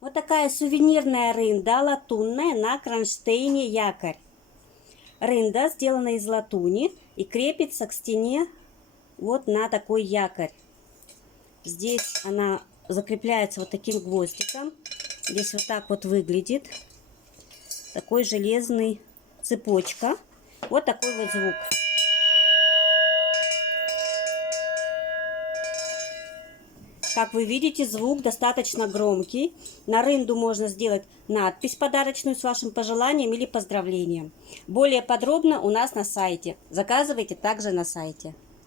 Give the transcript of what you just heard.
Вот такая сувенирная рында латунная на кронштейне якорь. Рында сделана из латуни и крепится к стене вот на такой якорь. Здесь она закрепляется вот таким гвоздиком. Здесь вот так вот выглядит. Такой железный цепочка. Вот такой вот звук. Как вы видите, звук достаточно громкий. На рынду можно сделать надпись подарочную с вашим пожеланием или поздравлением. Более подробно у нас на сайте. Заказывайте также на сайте.